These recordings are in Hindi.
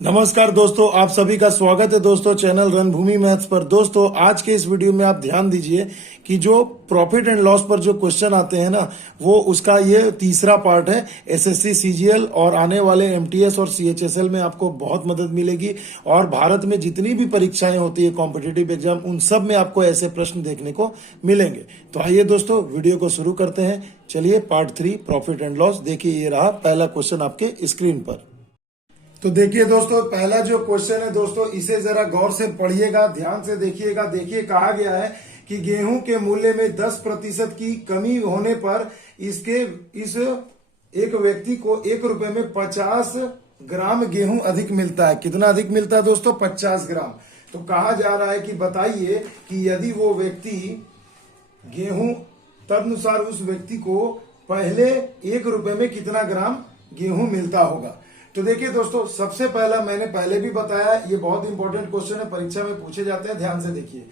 नमस्कार दोस्तों, आप सभी का स्वागत है दोस्तों चैनल रणभूमि मैथ्स पर। दोस्तों आज के इस वीडियो में आप ध्यान दीजिए कि जो प्रॉफिट एंड लॉस पर जो क्वेश्चन आते हैं ना, वो उसका ये तीसरा पार्ट है। एसएससी सीजीएल और आने वाले एमटीएस और सीएचएसएल में आपको बहुत मदद मिलेगी। और भारत में जितनी भी परीक्षाएं होती है कॉम्पिटिटिव एग्जाम, उन सब में आपको ऐसे प्रश्न देखने को मिलेंगे। तो आइए दोस्तों वीडियो को शुरू करते हैं। चलिए पार्ट 3 प्रॉफिट एंड लॉस। देखिए ये रहा पहला क्वेश्चन आपके स्क्रीन पर। तो देखिए दोस्तों, पहला जो क्वेश्चन है दोस्तों, इसे जरा गौर से पढ़िएगा, ध्यान से देखिएगा। देखिए कहा गया है कि गेहूं के मूल्य में 10% की कमी होने पर इस एक व्यक्ति को 1 रुपए में 50 ग्राम गेहूं अधिक मिलता है। कितना अधिक मिलता है दोस्तों? 50 ग्राम। तो कहा जा रहा है कि बताइए कि यदि वो व्यक्ति गेहूं, तदनुसार उस व्यक्ति को पहले 1 रुपए में कितना ग्राम गेहूं मिलता होगा। तो देखिए दोस्तों, सबसे पहला मैंने पहले भी बताया, ये बहुत इंपॉर्टेंट क्वेश्चन है, परीक्षा में पूछे जाते हैं। ध्यान से देखिए,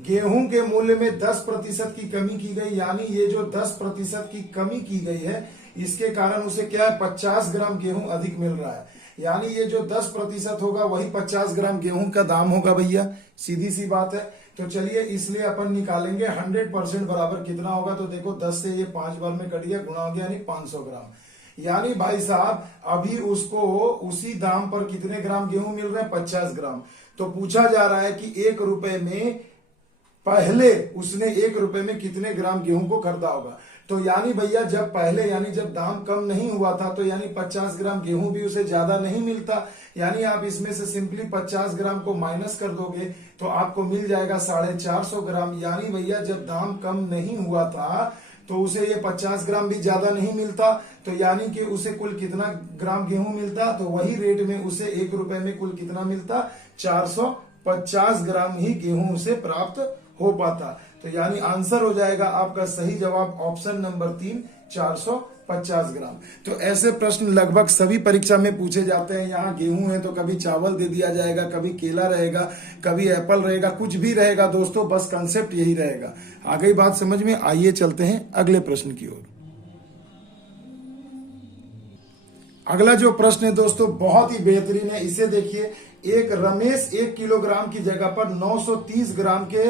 गेहूं के मूल्य में 10% की कमी की गई, यानी ये जो 10% की कमी की गई है, इसके कारण उसे क्या है, 50 ग्राम गेहूं अधिक मिल रहा है। यानी ये जो 10% होगा वही 50 ग्राम गेहूं का दाम होगा भैया, सीधी सी बात है। तो चलिए, इसलिए अपन निकालेंगे 100% बराबर कितना होगा। तो देखो 10 से ये 5 बार में कट गया, गुणा हो गया, यानी 500 ग्राम। यानी भाई साहब अभी उसको उसी दाम पर कितने ग्राम गेहूं मिल रहे हैं? 50 ग्राम। तो पूछा जा रहा है कि 1 रुपए में पहले उसने 1 रुपए में कितने ग्राम गेहूं को खरीदा होगा। तो यानी भैया जब पहले, यानी जब दाम कम नहीं हुआ था, तो यानी 50 ग्राम गेहूं भी उसे ज्यादा नहीं मिलता। यानी आप इसमें से सिंपली 50 ग्राम को माइनस कर दोगे तो आपको मिल जाएगा 450 ग्राम। यानी भैया जब दाम कम नहीं हुआ था तो उसे ये 50 ग्राम भी ज्यादा नहीं मिलता। तो यानी कि उसे कुल कितना ग्राम गेहूं मिलता? तो वही रेट में उसे 1 रुपए में कुल कितना मिलता? 450 ग्राम ही गेहूं उसे प्राप्त हो पाता। तो यानी आंसर हो जाएगा आपका सही जवाब ऑप्शन नंबर 3, 450 ग्राम। तो ऐसे प्रश्न लगभग सभी परीक्षा में पूछे जाते हैं। यहाँ गेहूं है तो कभी चावल दे दिया जाएगा, कभी केला रहेगा, कभी एप्पल रहेगा, कुछ भी रहेगा दोस्तों, बस कंसेप्ट यही रहेगा। आ गई बात समझ में? आइए चलते हैं अगले प्रश्न की ओर। अगला जो प्रश्न है दोस्तों बहुत ही बेहतरीन है, इसे देखिए। एक रमेश 1 किलोग्राम की जगह पर 930 ग्राम के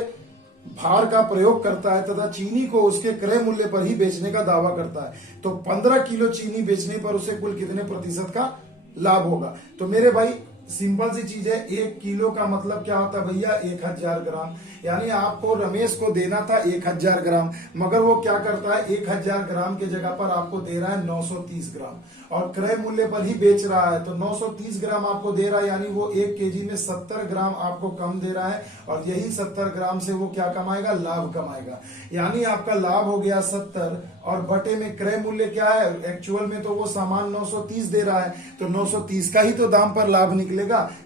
भार का प्रयोग करता है तथा चीनी को उसके क्रय मूल्य पर ही बेचने का दावा करता है। तो 15 किलो चीनी बेचने पर उसे कुल कितने प्रतिशत का लाभ होगा? तो मेरे भाई सिंपल सी चीज है, 1 किलो का मतलब क्या होता है भैया? 1000 ग्राम। यानी आपको रमेश को देना था 1000 ग्राम, मगर वो क्या करता है, 1000 ग्राम के जगह पर आपको दे रहा है 930 ग्राम और क्रय मूल्य पर ही बेच रहा है। तो 930 ग्राम आपको दे रहा है, यानी वो 1 केजी में 70 ग्राम आपको कम दे रहा है। और यही 70 ग्राम से वो क्या कमाएगा? लाभ कमाएगा। यानी आपका लाभ हो गया 70 और बटे में क्रय मूल्य क्या है? एक्चुअल में तो वो सामान 930 दे रहा है, तो 930 का ही तो दाम पर लाभ निकलेगा।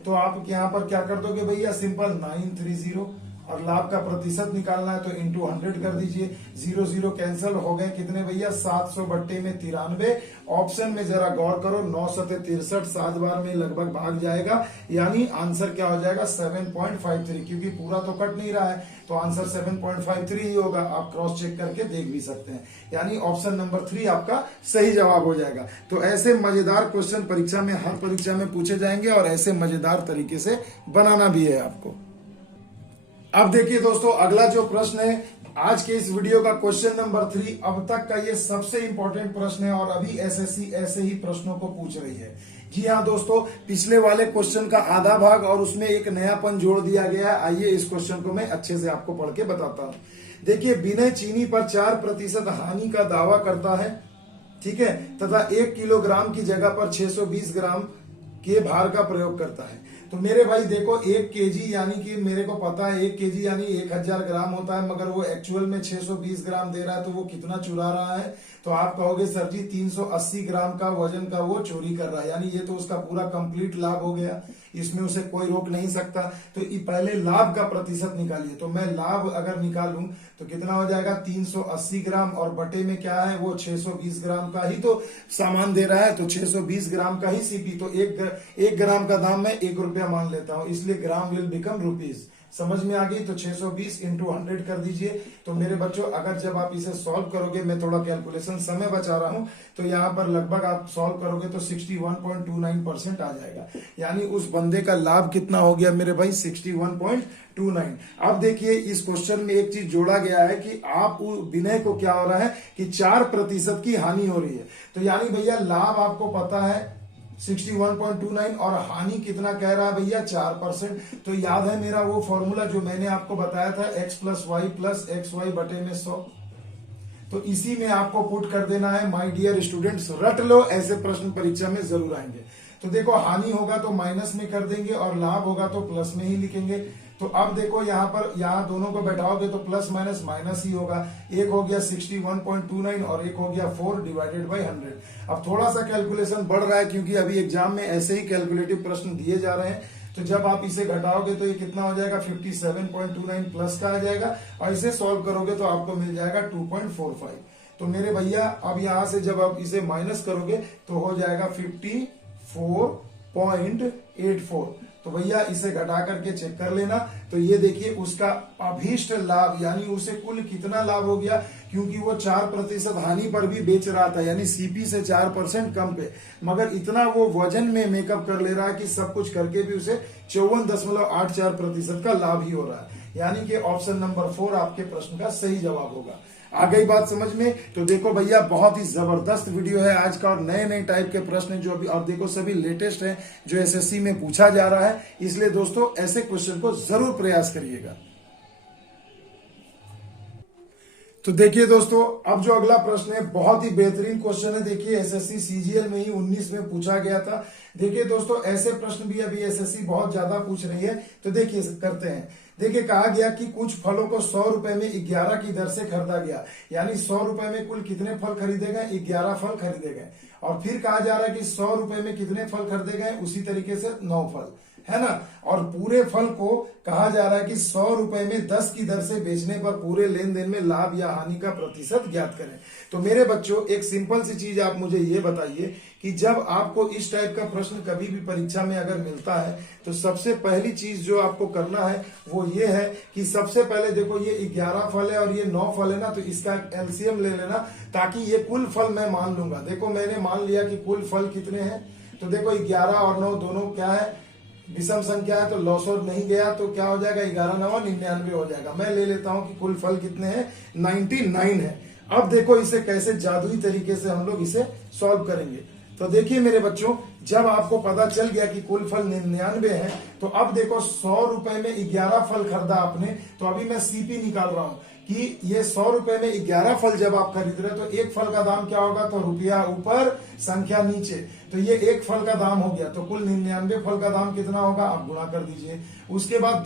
तो आप यहाँ पर क्या कर दोगे भैया? सिंपल 930 और लाभ का प्रतिशत निकालना है तो इंटू 100 कर दीजिए। 0 0 कैंसिल हो गए, कितने भैया? 700 बट्टे में 93। ऑप्शन में जरा गौर करो, 9 7 63, 7 बार में लगभग भाग जाएगा। यानी आंसर क्या हो जाएगा? 7.53, क्योंकि पूरा तो कट नहीं रहा है तो आंसर 7.53 ही होगा। आप क्रॉस चेक करके देख भी सकते हैं। यानी ऑप्शन नंबर 3 आपका सही जवाब हो जाएगा। तो ऐसे मजेदार क्वेश्चन परीक्षा में, हर परीक्षा में पूछे जाएंगे और ऐसे मजेदार तरीके से बनाना भी है आपको। अब देखिए दोस्तों, अगला जो प्रश्न है आज के इस वीडियो का, क्वेश्चन नंबर 3, अब तक का ये सबसे इंपॉर्टेंट प्रश्न है और अभी एसएससी ऐसे ही प्रश्नों को पूछ रही है। जी हाँ दोस्तों, पिछले वाले क्वेश्चन का आधा भाग और उसमें एक नयापन जोड़ दिया गया है। आइए इस क्वेश्चन को मैं अच्छे से आपको पढ़ के बताता हूं। देखिए, विनय चीनी पर 4% हानि का दावा करता है, ठीक है, तथा 1 किलोग्राम की जगह पर 620 ग्राम के भार का प्रयोग करता है। तो मेरे भाई देखो, 1 केजी यानी कि मेरे को पता है 1 केजी यानी 1000 ग्राम होता है, मगर वो एक्चुअल में 620 ग्राम दे रहा है, तो वो कितना चुरा रहा है? तो आप कहोगे सर जी 380 ग्राम का वजन का वो चोरी कर रहा है। यानी ये तो उसका पूरा कंप्लीट लाभ हो गया, इसमें उसे कोई रोक नहीं सकता। तो पहले लाभ का प्रतिशत निकालिए। तो मैं लाभ अगर निकालूं तो कितना हो जाएगा? 380 ग्राम और बटे में क्या है? वो 620 ग्राम का ही तो सामान दे रहा है, तो 620 ग्राम का ही सीपी। तो 1 ग्राम का दाम मैं 1 रुपया मान लेता हूं, इसलिए ग्राम विल बिकम रुपीज। समझ में आ गई? तो 620 इंटू 100 कर दीजिए। तो मेरे बच्चों अगर जब आप इसे सॉल्व करोगे, मैं थोड़ा कैलकुलेशन समय बचा रहा हूं, तो यहाँ पर लगभग आप सॉल्व करोगे तो 61.29% आ जाएगा। यानी उस बंदे का लाभ कितना हो गया मेरे भाई? 61.29। अब देखिए इस क्वेश्चन में एक चीज जोड़ा गया है कि आप विनय को क्या हो रहा है कि 4% की हानि हो रही है। तो यानी भैया लाभ आपको पता है 61.29 और हानि कितना कह रहा है भैया? 4%। तो याद है मेरा वो फॉर्मूला जो मैंने आपको बताया था, x plus y plus x y बटे में 100। तो इसी में आपको पुट कर देना है। माय डियर स्टूडेंट्स रट लो, ऐसे प्रश्न परीक्षा में जरूर आएंगे। तो देखो हानि होगा तो माइनस में कर देंगे और लाभ होगा तो प्लस में ही लिखेंगे। तो अब देखो यहाँ पर यहाँ दोनों को बैठाओगे तो प्लस माइनस माइनस ही होगा। एक हो गया 61.29 और एक हो गया 4 डिवाइडेड बाई 100। अब थोड़ा सा कैलकुलेशन बढ़ रहा है क्योंकि अभी एग्जाम में ऐसे ही कैलकुलेटिव प्रश्न दिए जा रहे हैं। तो जब आप इसे घटाओगे तो ये कितना हो जाएगा? 57.29 प्लस का आ जाएगा और इसे सॉल्व करोगे तो आपको मिल जाएगा 2.45। तो मेरे भैया अब यहां से जब आप इसे माइनस करोगे तो हो जाएगा 54.84। तो भैया इसे घटा करके चेक कर लेना। तो ये देखिए उसका अभीष्ट लाभ यानी उसे कुल कितना लाभ हो गया, क्योंकि वो 4% हानि पर भी बेच रहा था, यानी सीपी से 4% कम पे, मगर इतना वो वजन में मेकअप कर ले रहा है कि सब कुछ करके भी उसे 54.84% का लाभ ही हो रहा है। यानी कि ऑप्शन नंबर 4 आपके प्रश्न का सही जवाब होगा। आ गई बात समझ में? तो देखो भैया बहुत ही जबरदस्त वीडियो है आज का और नए नए टाइप के प्रश्न जो अभी और देखो सभी लेटेस्ट हैं जो एसएससी में पूछा जा रहा है। इसलिए दोस्तों ऐसे क्वेश्चन को जरूर प्रयास करिएगा। तो देखिए दोस्तों अब जो अगला प्रश्न है बहुत ही बेहतरीन क्वेश्चन है। देखिए एसएससी सीजीएल में ही 19 में पूछा गया था। देखिए दोस्तों ऐसे प्रश्न भी अभी एसएससी बहुत ज्यादा पूछ रही है। तो देखिए करते हैं। देखिए कहा गया कि कुछ फलों को 100 रुपए में 11 की दर से खरीदा गया, यानी 100 रुपए में कुल कितने फल खरीदे गए? 11 फल खरीदे गए। और फिर कहा जा रहा है कि 100 रुपए में कितने फल खरीदे गए? उसी तरीके से 9 फल, है ना। और पूरे फल को कहा जा रहा है कि 100 रुपए में 10 की दर से बेचने पर पूरे लेन देन में लाभ या हानि का प्रतिशत ज्ञात करें। तो मेरे बच्चों एक सिंपल सी चीज आप मुझे ये बताइए कि जब आपको इस टाइप का प्रश्न कभी भी परीक्षा में अगर मिलता है तो सबसे पहली चीज जो आपको करना है वो ये है कि सबसे पहले देखो ये 11 फल है और ये 9 फल है ना, तो इसका एलसीएम ले लेना ताकि ये कुल फल मैं मान लूंगा। देखो मैंने मान लिया कि कुल फल कितने हैं, तो देखो 11 और 9 दोनों क्या है? विषम संख्या है, तो लॉसर नहीं गया तो क्या हो जाएगा? 11 9 99 हो जाएगा। मैं ले लेता हूं कि कुल फल कितने हैं? 99 है। अब देखो इसे कैसे जादुई तरीके से हम लोग इसे सॉल्व करेंगे। तो देखिए मेरे बच्चों जब आपको पता चल गया कि कुल फल 99 है तो अब देखो 100 रुपए में 11 फल खरीदा आपने, तो अभी मैं सीपी निकाल रहा हूं कि ये 100 रुपए में 11 फल जब आप खरीद रहे हो तो एक फल का दाम क्या होगा? तो रुपया ऊपर संख्या नीचे, तो ये एक फल का दाम हो गया। तो कुल 99 फल का दाम कितना होगा? आप गुणा कर दीजिए। उसके बाद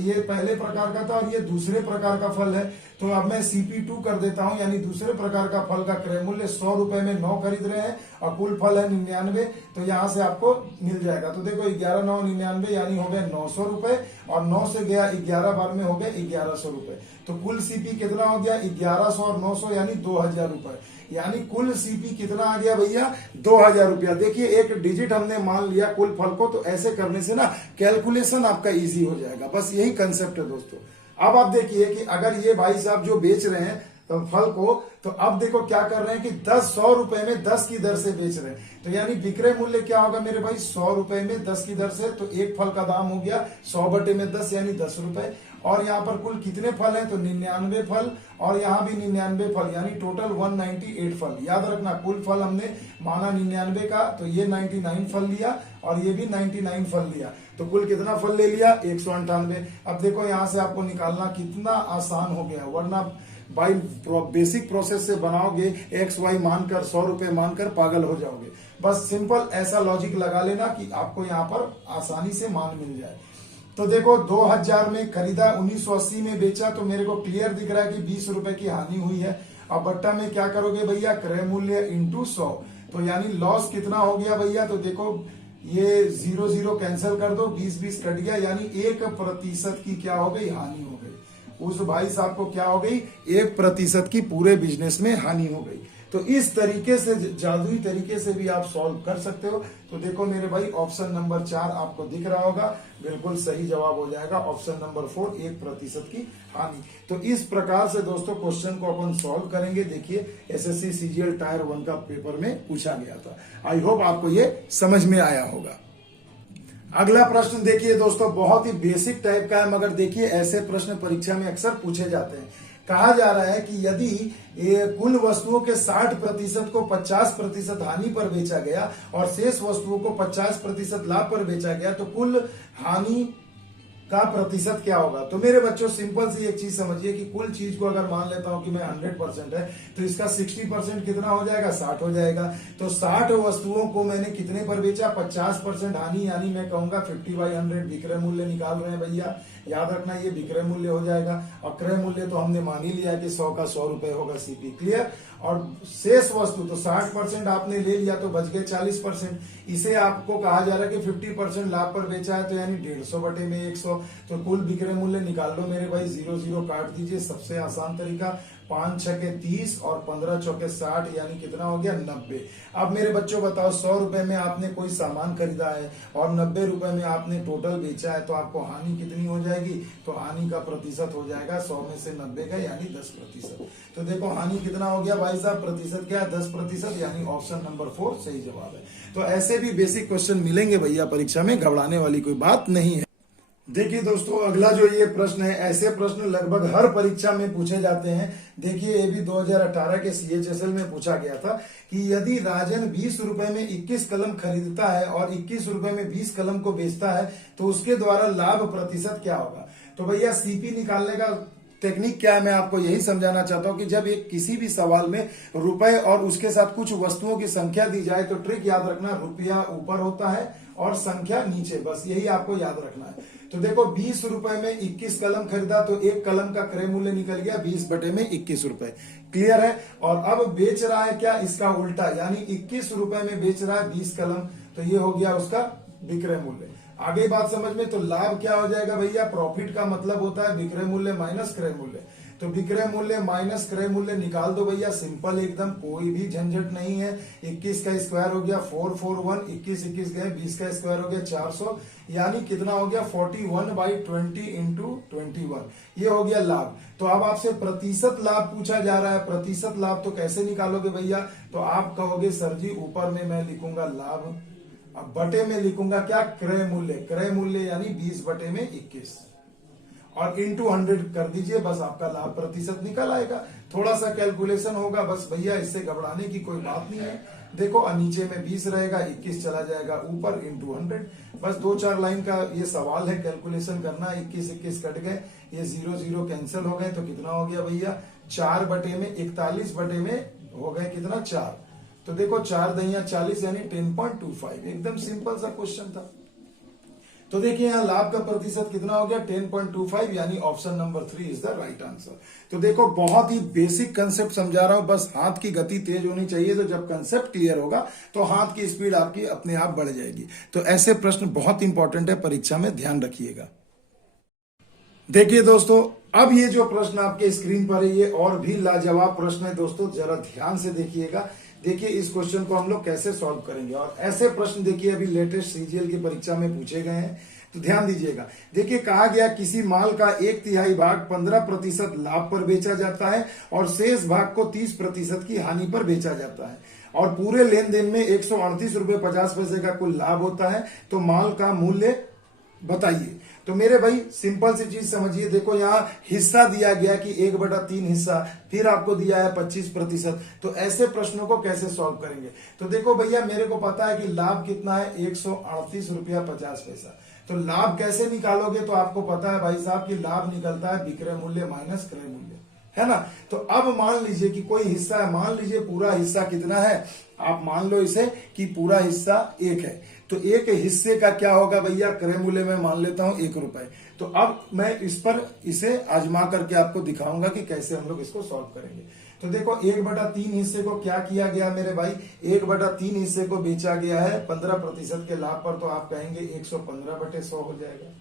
ये पहले प्रकार का था और ये दूसरे प्रकार का फल है, तो अब मैं CP2 कर देता हूं, यानी दूसरे प्रकार का फल का क्रय मूल्य 100 रुपए में 9 खरीद रहे हैं और कुल फल है 99, तो यहां से आपको मिल जाएगा। तो देखो 11 9 99 यानी हो गए 900 रुपए और 9 से गया 11 बार में हो गए 1100 रुपए। तो कुल सीपी कितना हो गया? 1100 और 900 यानी 2000 रुपए, यानी कुल सीपी कितना आ गया भैया? 2000 रुपया। देखिए एक डिजिट हमने मान लिया कुल फल को, तो ऐसे करने से ना कैलकुलेशन आपका इजी हो जाएगा। बस यही कंसेप्ट है दोस्तों। अब आप देखिए कि अगर ये भाई साहब जो बेच रहे हैं तो फल को, तो अब देखो क्या कर रहे हैं कि 100 रुपए में 10 की दर से बेच रहे हैं। तो यानी विक्रय मूल्य क्या होगा मेरे भाई? 100 रुपए में 10 की दर से, तो एक फल का दाम हो गया 100 बटे में 10 यानी 10 रुपए। और यहाँ पर कुल कितने फल हैं? तो 99 फल और यहाँ भी 99 फल, यानी टोटल 198 फल। याद रखना कुल फल हमने माना 99 का, तो ये 99 फल लिया और ये भी 99 फल लिया, तो कुल कितना फल ले लिया? 198। अब देखो यहाँ से आपको निकालना कितना आसान हो गया, वरना बाई बेसिक प्रोसेस से बनाओगे XY मानकर 100 रुपए मानकर पागल हो जाओगे। बस सिंपल ऐसा लॉजिक लगा लेना कि आपको यहाँ पर आसानी से मान मिल जाए। तो देखो 2000 में खरीदा, 1980 में बेचा, तो मेरे को क्लियर दिख रहा है कि 20 रुपए की हानि हुई है। अब बट्टा में क्या करोगे भैया? क्रय मूल्य इंटू 100, तो यानी लॉस कितना हो गया भैया? तो देखो ये 0 0 कैंसिल कर दो, 20 20 कट गया, यानी 1% की क्या हो गई? हानि हो गई। उस भाई साहब को क्या हो गई? 1% की पूरे बिजनेस में हानि हो गई। तो इस तरीके से, जादुई तरीके से भी आप सॉल्व कर सकते हो। तो देखो मेरे भाई, ऑप्शन नंबर 4 आपको दिख रहा होगा, बिल्कुल सही जवाब हो जाएगा ऑप्शन नंबर 4, 1% की हानि। तो इस प्रकार से दोस्तों क्वेश्चन को अपन सॉल्व करेंगे। देखिए एसएससी सीजीएल टायर 1 का पेपर में पूछा गया था। आई होप आपको ये समझ में आया होगा। अगला प्रश्न देखिए दोस्तों, बहुत ही बेसिक टाइप का है, मगर देखिए ऐसे प्रश्न परीक्षा में अक्सर पूछे जाते हैं। कहा जा रहा है कि यदि कुल वस्तुओं के 60% को 50% हानि पर बेचा गया और शेष वस्तुओं को 50% लाभ पर बेचा गया, तो कुल हानि का प्रतिशत क्या होगा। तो मेरे बच्चों सिंपल सी एक चीज समझिए कि कुल चीज को अगर मान लेता हूं कि मैं 100% है, तो इसका 60% कितना हो जाएगा, 60 हो जाएगा। तो 60 वस्तुओं को मैंने कितने पर बेचा, 50% हानि, यानी मैं कहूंगा 50/100 विक्रय मूल्य निकाल रहे हैं भैया। याद रखना ये विक्रय मूल्य हो जाएगा, और क्रय मूल्य तो हमने मान ही लिया कि 100 का 100 रुपए होगा सीपी। क्लियर। और शेष वस्तु तो 60% आपने ले लिया, तो बच गए 40%। इसे आपको कहा जा रहा है कि 50% लाभ पर बेचा है, तो यानी 150/100। तो कुल विक्रय मूल्य निकाल लो मेरे भाई, 0 काट दीजिए, सबसे आसान तरीका। 5 छके 30 और 15 चौके 60, यानी कितना हो गया, 90। अब मेरे बच्चों बताओ, 100 रुपए में आपने कोई सामान खरीदा है और 90 रुपए में आपने टोटल बेचा है, तो आपको हानि कितनी हो जाएगी। तो हानि का प्रतिशत हो जाएगा 100 में से 90 का, यानी 10%। तो देखो हानि कितना हो गया भाई साहब, प्रतिशत क्या है, 10%, यानी ऑप्शन नंबर 4 सही जवाब है। तो ऐसे भी बेसिक क्वेश्चन मिलेंगे भैया परीक्षा में, घबराने वाली कोई बात नहीं है। देखिए दोस्तों, अगला जो ये प्रश्न है, ऐसे प्रश्न लगभग हर परीक्षा में पूछे जाते हैं। देखिए ये भी 2018 के सीएचएसएल में पूछा गया था कि यदि राजन 20 रुपए में 21 कलम खरीदता है और 21 रुपए में 20 कलम को बेचता है, तो उसके द्वारा लाभ प्रतिशत क्या होगा। तो भैया सीपी निकालने का टेक्निक क्या है, मैं आपको यही समझाना चाहता हूं कि जब एक किसी भी सवाल में रुपए और उसके साथ कुछ वस्तुओं की संख्या दी जाए, तो ट्रिक याद रखना, रुपया ऊपर होता है और संख्या नीचे, बस यही आपको याद रखना है। तो देखो 20 रुपए में 21 कलम खरीदा, तो एक कलम का क्रय मूल्य निकल गया 20/21 रुपए। क्लियर है। और अब बेच रहा है क्या, इसका उल्टा, यानी 21 रुपए में बेच रहा है 20 कलम, तो ये हो गया उसका विक्रय मूल्य। आगे बात समझ में। तो लाभ क्या हो जाएगा भैया, प्रॉफिट का मतलब होता है विक्रय मूल्य माइनस क्रय मूल्य। तो विक्रय मूल्य माइनस क्रय मूल्य निकाल दो भैया, सिंपल एकदम, कोई भी झंझट नहीं है। 21 का स्क्वायर हो गया 441, 21 गए, 20 का स्क्वायर हो गया 400, यानी कितना हो गया 41/20 इंटू 21, ये हो गया लाभ। तो अब आपसे प्रतिशत लाभ पूछा जा रहा है। प्रतिशत लाभ तो कैसे निकालोगे भैया, तो आप कहोगे सर जी ऊपर में मैं लिखूंगा लाभ, अब बटे में लिखूंगा क्या, क्रय मूल्य। क्रय मूल्य यानी 20/21 और इंटू 100 कर दीजिए, बस आपका लाभ प्रतिशत निकल आएगा। थोड़ा सा कैलकुलेशन होगा बस भैया, इससे घबराने की कोई बात नहीं है। देखो नीचे में 20 रहेगा, 21 चला जाएगा ऊपर, इंटू 100। बस 2-4 लाइन का ये सवाल है, कैलकुलेशन करना। 21 कट गए, ये 0 कैंसिल हो गए, तो कितना हो गया भैया, 4/41 हो गए कितना, 4। तो देखो 4 दहिया 40, यानी 10.25। एकदम सिंपल सा क्वेश्चन था। तो देखिए यहाँ लाभ का प्रतिशत कितना हो गया, 10.25, यानी option number 3 is the right answer. तो देखो बहुत ही बेसिक कंसेप्ट समझा रहा हूं, बस हाथ की गति तेज होनी चाहिए। तो जब कंसेप्ट क्लियर होगा तो हाथ की स्पीड आपकी अपने आप बढ़ जाएगी। तो ऐसे प्रश्न बहुत इंपॉर्टेंट है, परीक्षा में ध्यान रखिएगा। देखिए दोस्तों, अब ये जो प्रश्न आपके स्क्रीन पर है, ये और भी लाजवाब प्रश्न है दोस्तों, जरा ध्यान से देखिएगा। देखिए इस क्वेश्चन को हम लोग कैसे सॉल्व करेंगे। और ऐसे प्रश्न देखिए अभी लेटेस्ट सीजीएल की परीक्षा में पूछे गए हैं, तो ध्यान दीजिएगा। देखिए कहा गया किसी माल का 1/3 भाग 15% लाभ पर बेचा जाता है और शेष भाग को 30% की हानि पर बेचा जाता है, और पूरे लेन देन में 138.50 का कुल लाभ होता है। तो माल का मूल्य बताइए। तो मेरे भाई सिंपल सी चीज समझिए, देखो यहाँ हिस्सा दिया गया कि 1/3 हिस्सा, फिर आपको दिया है 25%। तो ऐसे प्रश्नों को कैसे सॉल्व करेंगे। तो देखो भैया मेरे को पता है कि लाभ कितना है, 138.50। तो लाभ कैसे निकालोगे, तो आपको पता है भाई साहब कि लाभ निकलता है विक्रय मूल्य माइनस क्रय मूल्य, है ना। तो अब मान लीजिए कि कोई हिस्सा है, मान लीजिए पूरा हिस्सा कितना है, आप मान लो इसे कि पूरा हिस्सा 1 है। तो एक हिस्से का क्या होगा भैया, क्रय मूल्य में मान लेता हूं 1 रुपए। तो अब मैं इस पर इसे आजमा करके आपको दिखाऊंगा कि कैसे हम लोग इसको सॉल्व करेंगे। तो देखो 1/3 हिस्से को क्या किया गया मेरे भाई, 1/3 हिस्से को बेचा गया है 15% के लाभ पर, तो आप कहेंगे 115/100 हो जाएगा।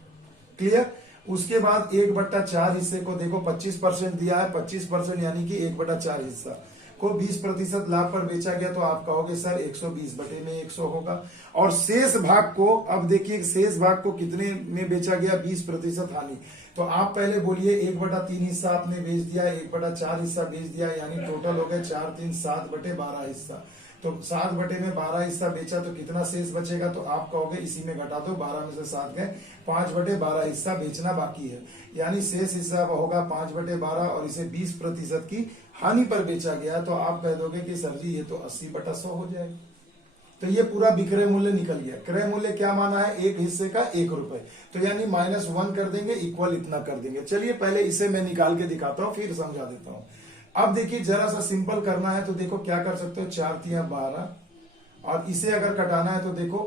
क्लियर। उसके बाद 1/4 हिस्से को देखो 25% दिया है, 25% यानी कि 1/4 हिस्सा, को 20% लाभ पर बेचा गया तो आप कहोगे सर 120 बटे में 100 होगा। और शेष भाग को, अब देखिए शेष भाग को कितने में बेचा गया, 20% हानि। तो आप पहले बोलिए 1/3 हिस्सा आपने बेच दिया, 1/4 हिस्सा बेच दिया, यानी टोटल हो गए 4 3 7 बटे 12 हिस्सा। तो 7 बटे में 12 हिस्सा बेचा तो कितना शेष बचेगा, तो आप कहोगे इसी में घटा दो, 12 में से 7 गए, 5 बटे 12 हिस्सा बेचना बाकी है, यानी शेष हिस्सा होगा 5 बटे 12 और इसे 20% की हानि पर बेचा गया। तो आप कह दोगे कि सर जी ये तो 80/100 हो जाएगा। तो ये पूरा विक्रय मूल्य निकल गया। क्रय मूल्य क्या माना है, एक हिस्से का 1 रुपए, तो यानी -1 कर देंगे, इक्वल इतना कर देंगे। चलिए पहले इसे मैं निकाल के दिखाता हूं, फिर समझा देता हूं। अब देखिए जरा सा सिंपल करना है तो देखो क्या कर सकते हो, 4 तिया 12, और इसे अगर कटाना है तो देखो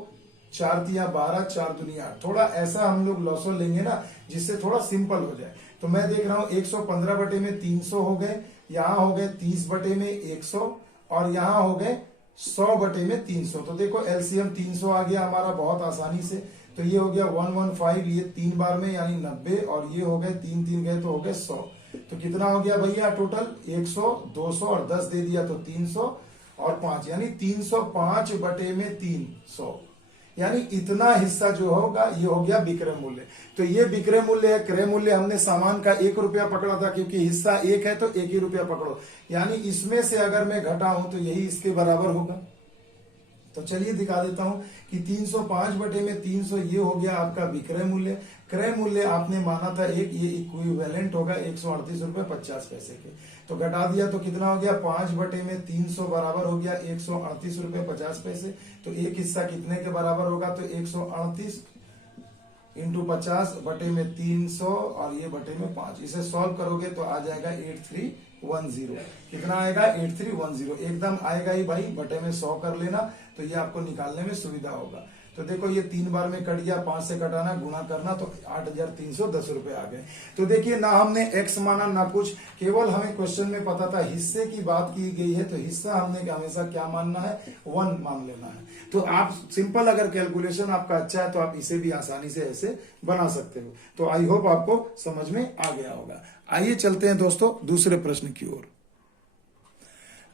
4 तिया 12, 4 दूनी 8। थोड़ा ऐसा हम लोग लॉसो लेंगे ना जिससे थोड़ा सिंपल हो जाए। तो मैं देख रहा हूं 115 बटे में 300 हो गए, यहां हो गए 30 बटे में 100, और यहां हो गए 100 बटे में 300। तो देखो एलसीएम 300 आ गया हमारा बहुत आसानी से। तो ये हो गया 115, ये 3 बार में यानी 90, और ये हो गए 3 3 गए तो हो गए 100। तो कितना हो गया भैया टोटल 100, 200 और 10 दे दिया तो 300 और 5, यानी 305 बटे में 300, यानी इतना हिस्सा जो होगा ये हो गया विक्रय मूल्य। तो ये विक्रय मूल्य है। क्रय मूल्य हमने सामान का 1 रुपया पकड़ा था, क्योंकि हिस्सा 1 है तो 1 ही रुपया पकड़ो, यानी इसमें से अगर मैं घटाऊं तो यही इसके बराबर होगा। तो चलिए दिखा देता हूं कि 305 बटे में 300 ये हो गया आपका विक्रय मूल्य। क्रय मूल्य आपने माना था 1, ये इक्विवेलेंट होगा 138 रुपए 50 पैसे के। तो घटा दिया तो कितना हो गया, 5 बटे में 300 बराबर हो गया 138 रुपए 50 पैसे। तो एक हिस्सा कितने के बराबर होगा, तो 138 इंटू 50 बटे में 300 और ये बटे में 5। इसे सॉल्व करोगे तो आ जाएगा 8310। कितना आएगा, 8310 एकदम आएगा ही भाई। बटे में 100 कर लेना तो ये आपको निकालने में सुविधा होगा। तो देखो ये 3 बार में कट गया, 5 से कटाना, गुना करना, तो 8310 रुपए आ गए। तो देखिए ना हमने एक्स माना ना कुछ, केवल हमें क्वेश्चन में पता था हिस्से की बात की गई है, तो हिस्सा हमने हमेशा क्या मानना है, 1 मान लेना है। तो आप सिंपल अगर कैलकुलेशन आपका अच्छा है तो आप इसे भी आसानी से ऐसे बना सकते हो। तो आई होप आपको समझ में आ गया होगा। आइए चलते हैं दोस्तों दूसरे प्रश्न की ओर।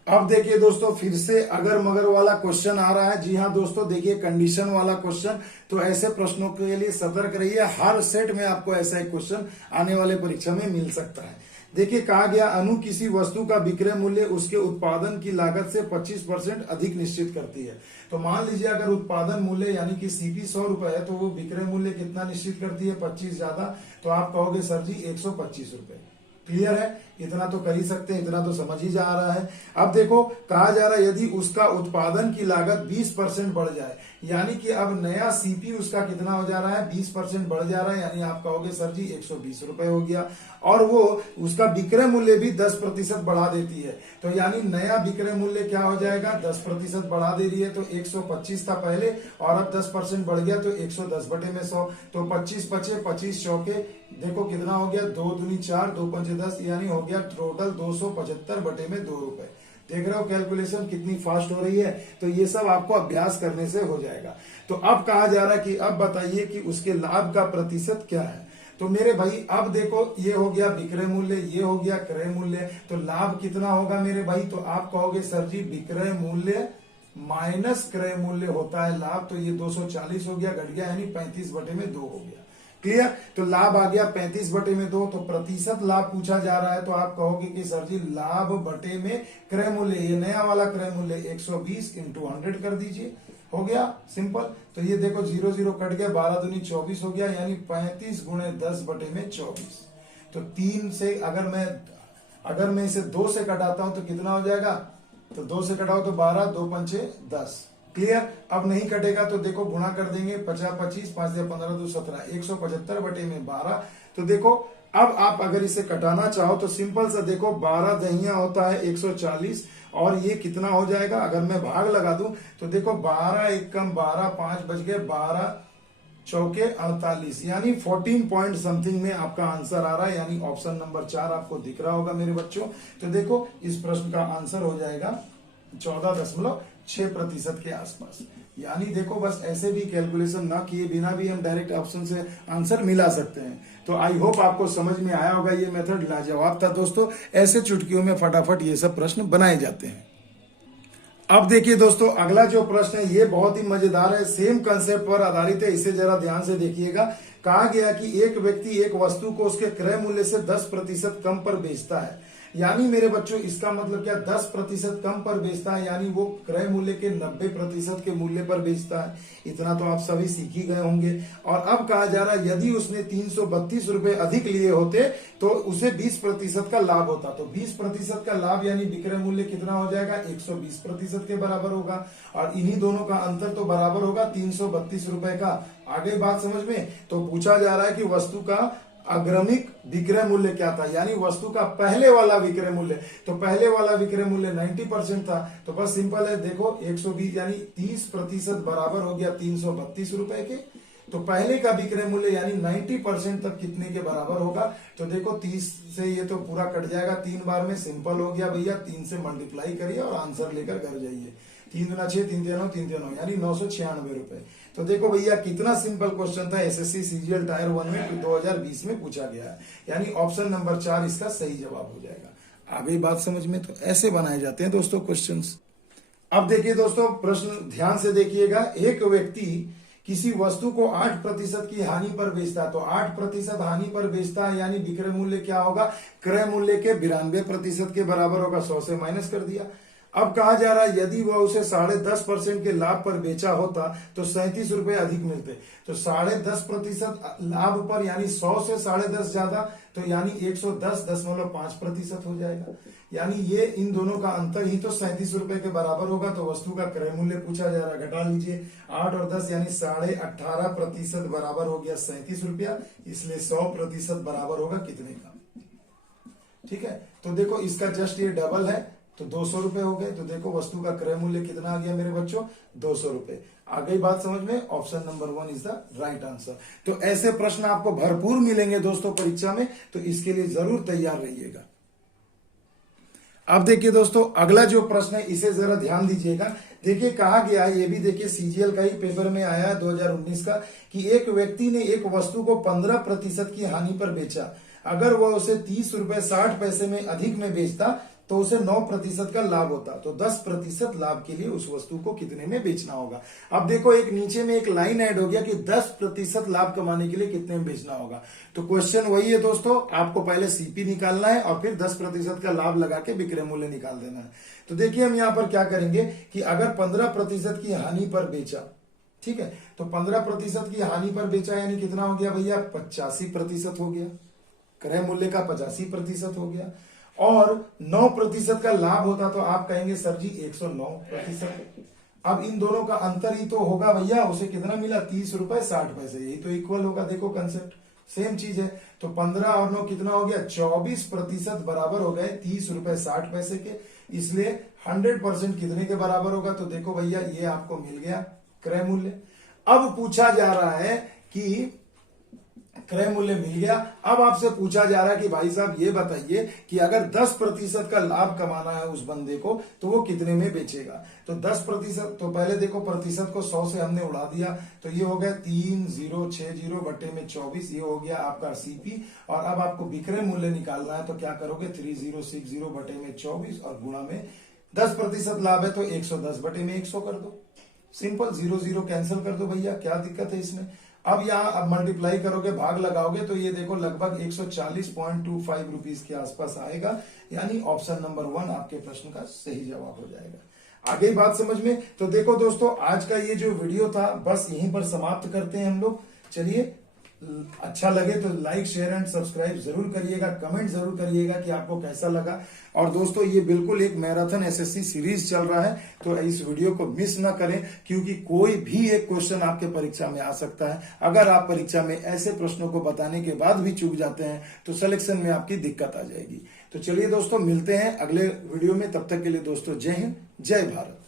अब देखिए दोस्तों फिर से अगर मगर वाला क्वेश्चन आ रहा है। जी हाँ दोस्तों, देखिए कंडीशन वाला क्वेश्चन। तो ऐसे प्रश्नों के लिए सतर्क रहिए, हर सेट में आपको ऐसा एक क्वेश्चन आने वाले परीक्षा में मिल सकता है। देखिए कहा गया अनु किसी वस्तु का विक्रय मूल्य उसके उत्पादन की लागत से 25% अधिक निश्चित करती है। तो मान लीजिए अगर उत्पादन मूल्य यानी कि सीपी 100 रुपए है तो वो विक्रय मूल्य कितना निश्चित करती है, 25 ज्यादा। तो आप कहोगे सर जी 125 रुपए। क्लियर है, इतना तो कर ही सकते हैं, इतना तो समझ ही जा रहा है। अब देखो कहा जा रहा है यदि उसका उत्पादन की लागत 20% बढ़ जाए, यानी कि अब नया सीपी उसका कितना हो जा रहा है, 20% बढ़ जा रहा है, यानी आप कहोगे सर जी 120 रुपए हो गया। और वो उसका विक्रय मूल्य भी 10% बढ़ा देती है, तो यानी नया विक्रय मूल्य क्या हो जाएगा, 10% बढ़ा दे रही है। तो 125 था पहले और अब 10% बढ़ गया तो 110 बटे में 100। तो 25 बचे, 25 चौके देखो कितना हो गया, 2 दूनी 4, 2 पंचे 10, यानी हो गया टोटल 275 बटे में 2 रुपए। देख रहे हो कैलकुलेशन कितनी फास्ट हो रही है। तो ये सब आपको अभ्यास करने से हो जाएगा। तो अब कहा जा रहा है कि अब बताइए कि उसके लाभ का प्रतिशत क्या है। तो मेरे भाई अब देखो ये हो गया विक्रय मूल्य, ये हो गया क्रय मूल्य, तो लाभ कितना होगा मेरे भाई। तो आप कहोगे सर जी विक्रय मूल्य माइनस क्रय मूल्य होता है लाभ। तो ये 240 हो गया, घट गया, यानी 35 बटे में 2 हो गया। क्लियर, तो लाभ आ गया 35 बटे में 2। तो प्रतिशत लाभ पूछा जा रहा है तो आप कहोगे कि सर जी लाभ बटे में क्रय मूल्य, ये नया वाला क्रय मूल्य 120 इंटू 100 कर दीजिए, हो गया सिंपल। तो ये देखो 0 0 कट गया, 12 दूनी 24 हो गया, यानी 35 गुणे 10 बटे में 24। तो 3 से अगर मैं इसे 2 से कटाता हूं तो कितना हो जाएगा, तो 2 से कटाओ तो 12, 2 पंचे 10। क्लियर, अब नहीं कटेगा तो देखो गुणा कर देंगे, 50 25, 5 15 2 17, 175 बटे में 12। तो देखो अब आप अगर इसे कटाना चाहो तो सिंपल सा देखो 12 दहिया होता है 140, और ये कितना हो जाएगा, अगर मैं भाग लगा दूं तो देखो 12 एकम 12, 5 बच गए, 12 चौके 48, यानी 14 पॉइंट समथिंग में आपका आंसर आ रहा है, यानी ऑप्शन नंबर 4 आपको दिख रहा होगा मेरे बच्चों। तो देखो इस प्रश्न का आंसर हो जाएगा 14.5 6% के आसपास। यानी देखो बस ऐसे भी कैलकुलेशन ना किए बिना भी हम डायरेक्ट ऑप्शन से आंसर मिला सकते हैं। तो आई होप आपको समझ में आया होगा, ये मेथड लाजवाब था दोस्तों। ऐसे चुटकियों में फटाफट ये सब प्रश्न बनाए जाते हैं। अब देखिए दोस्तों, अगला जो प्रश्न है ये बहुत ही मजेदार है, सेम कंसेप्ट पर आधारित है, इसे जरा ध्यान से देखिएगा। कहा गया कि एक व्यक्ति एक वस्तु को उसके क्रय मूल्य से 10% कम पर बेचता है। यानी मेरे बच्चों इसका मतलब क्या, 10% कम पर बेचता है, यानी वो क्रय मूल्य के 90% के मूल्य पर बेचता है। इतना तो आप सभी सीख ही गए होंगे। और अब कहा जा रहा है यदि उसने 332 रुपए अधिक लिए होते तो उसे 20% का लाभ होता। तो 20% का लाभ यानी विक्रय मूल्य कितना हो जाएगा, 120% के बराबर होगा। और इन्हीं दोनों का अंतर तो बराबर होगा 332 रुपए का। आगे बात समझ में। तो पूछा जा रहा है कि वस्तु का अग्रमिक विक्रय मूल्य क्या था, यानी वस्तु का पहले वाला विक्रय मूल्य। तो पहले वाला विक्रय मूल्य 90% था। तो बस सिंपल है, देखो 120 यानी 30% बराबर हो गया 332 रुपए के। तो पहले का विक्रय मूल्य यानी 90% तक कितने के बराबर होगा। तो देखो 30 से ये तो पूरा कट जाएगा 3 बार में, सिंपल हो गया भैया। 3 से मल्टीप्लाई करिए और आंसर लेकर घर जाइए। 3 दूना 6, 3 3 9, 3 3 9 यानी 996 रुपए। तो देखो भैया कितना सिंपल क्वेश्चन था, एसएससी सीजीएल टायर 1 में 2020 में पूछा गया है। यानी ऑप्शन नंबर 4 इसका सही जवाब हो जाएगा। आगे बात समझ में। तो ऐसे बनाए जाते हैं दोस्तों क्वेश्चंस। अब देखिए दोस्तों, प्रश्न ध्यान से देखिएगा। एक व्यक्ति किसी वस्तु को 8% की हानि पर बेचता है। तो 8% हानि पर बेचता है, यानी विक्रय मूल्य क्या होगा, क्रय मूल्य के 92% के बराबर होगा। 100 से माइनस कर दिया। अब कहा जा रहा है यदि वह उसे 10.5% के लाभ पर बेचा होता तो 37 रुपए अधिक मिलते। तो 10.5% लाभ पर यानी 100 से 10.5 ज्यादा, तो यानी 110.5% हो जाएगा। यानी ये इन दोनों का अंतर ही तो 37 रुपए के बराबर होगा। तो वस्तु का क्रय मूल्य पूछा जा रहा है, घटा लीजिए 8 और 10 यानी 18.5% बराबर हो गया 37 रुपया। इसलिए 100% बराबर होगा कितने का, ठीक है। तो देखो इसका जस्ट ये डबल है, तो 200 रुपए हो गए। तो देखो वस्तु का क्रय मूल्य कितना आ गया मेरे बच्चों, 200 रुपए। आ गई बात समझ में। Option number 1 is the right answer. तो ऐसे प्रश्न आपको भरपूर मिलेंगे दोस्तों परीक्षा में, तो इसके लिए जरूर तैयार रहिएगा। अब देखिए दोस्तों, अगला जो प्रश्न है इसे जरा ध्यान दीजिएगा। देखिए कहा गया है, ये भी देखिए सीजीएल का ही पेपर में आया है 2019 का, कि एक व्यक्ति ने एक वस्तु को 15% की हानि पर बेचा। अगर वह उसे 30 रुपए 60 पैसे में अधिक में बेचता तो उसे 9% का लाभ होता। तो 10% लाभ के लिए उस वस्तु को कितने में बेचना होगा। अब देखो एक नीचे में एक लाइन ऐड हो गया कि 10% लाभ कमाने के लिए कितने में बेचना होगा। तो क्वेश्चन वही है दोस्तों, आपको पहले सीपी निकालना है और फिर 10% का लाभ लगा के विक्रय मूल्य निकाल देना है। तो देखिए हम यहां पर क्या करेंगे कि अगर 15% की हानि पर बेचा, ठीक है, तो 15% की हानि पर बेचा यानी कितना हो गया भैया, 85% हो गया। क्रय मूल्य का 85% हो गया। और 9% का लाभ होता तो आप कहेंगे सर जी 109%। अब इन दोनों का अंतर ही तो होगा भैया, उसे कितना मिला, 30 रुपए 60 पैसे। यही तो इक्वल होगा। देखो कंसेप्ट सेम चीज है। तो 15 और 9 कितना हो गया, 24% बराबर हो गए 30 रुपए 60 पैसे के। इसलिए 100% कितने के बराबर होगा। तो देखो भैया ये आपको मिल गया क्रय मूल्य। अब पूछा जा रहा है कि क्रय मूल्य मिल गया। अब आपसे पूछा जा रहा है कि भाई साहब ये बताइए कि अगर 10% का लाभ कमाना है उस बंदे को तो वो कितने में बेचेगा। तो 10%, तो पहले देखो प्रतिशत को 100 से हमने उड़ा दिया, तो ये हो गया 3060 बटे में 24, ये हो गया आपका सीपी। और अब आपको विक्रय मूल्य निकालना है, तो क्या करोगे, 3060 बटे में 24 और गुणा में 10% लाभ है तो 110 बटे में 100 कर दो। सिंपल, 0 कैंसिल कर दो भैया, क्या दिक्कत है इसमें। अब यहाँ अब मल्टीप्लाई करोगे, भाग लगाओगे, तो ये देखो लगभग 140.25 रुपीज के आसपास आएगा। यानी ऑप्शन नंबर 1 आपके प्रश्न का सही जवाब हो जाएगा। आगे बात समझ में। तो देखो दोस्तों, आज का ये जो वीडियो था बस यहीं पर समाप्त करते हैं हम लोग। चलिए, अच्छा लगे तो लाइक शेयर एंड सब्सक्राइब जरूर करिएगा, कमेंट जरूर करिएगा कि आपको कैसा लगा। और दोस्तों ये बिल्कुल एक मैराथन एसएससी सीरीज चल रहा है, तो इस वीडियो को मिस ना करें, क्योंकि कोई भी एक क्वेश्चन आपके परीक्षा में आ सकता है। अगर आप परीक्षा में ऐसे प्रश्नों को बताने के बाद भी चूक जाते हैं तो सिलेक्शन में आपकी दिक्कत आ जाएगी। तो चलिए दोस्तों, मिलते हैं अगले वीडियो में। तब तक के लिए दोस्तों जय हिंद, जय भारत।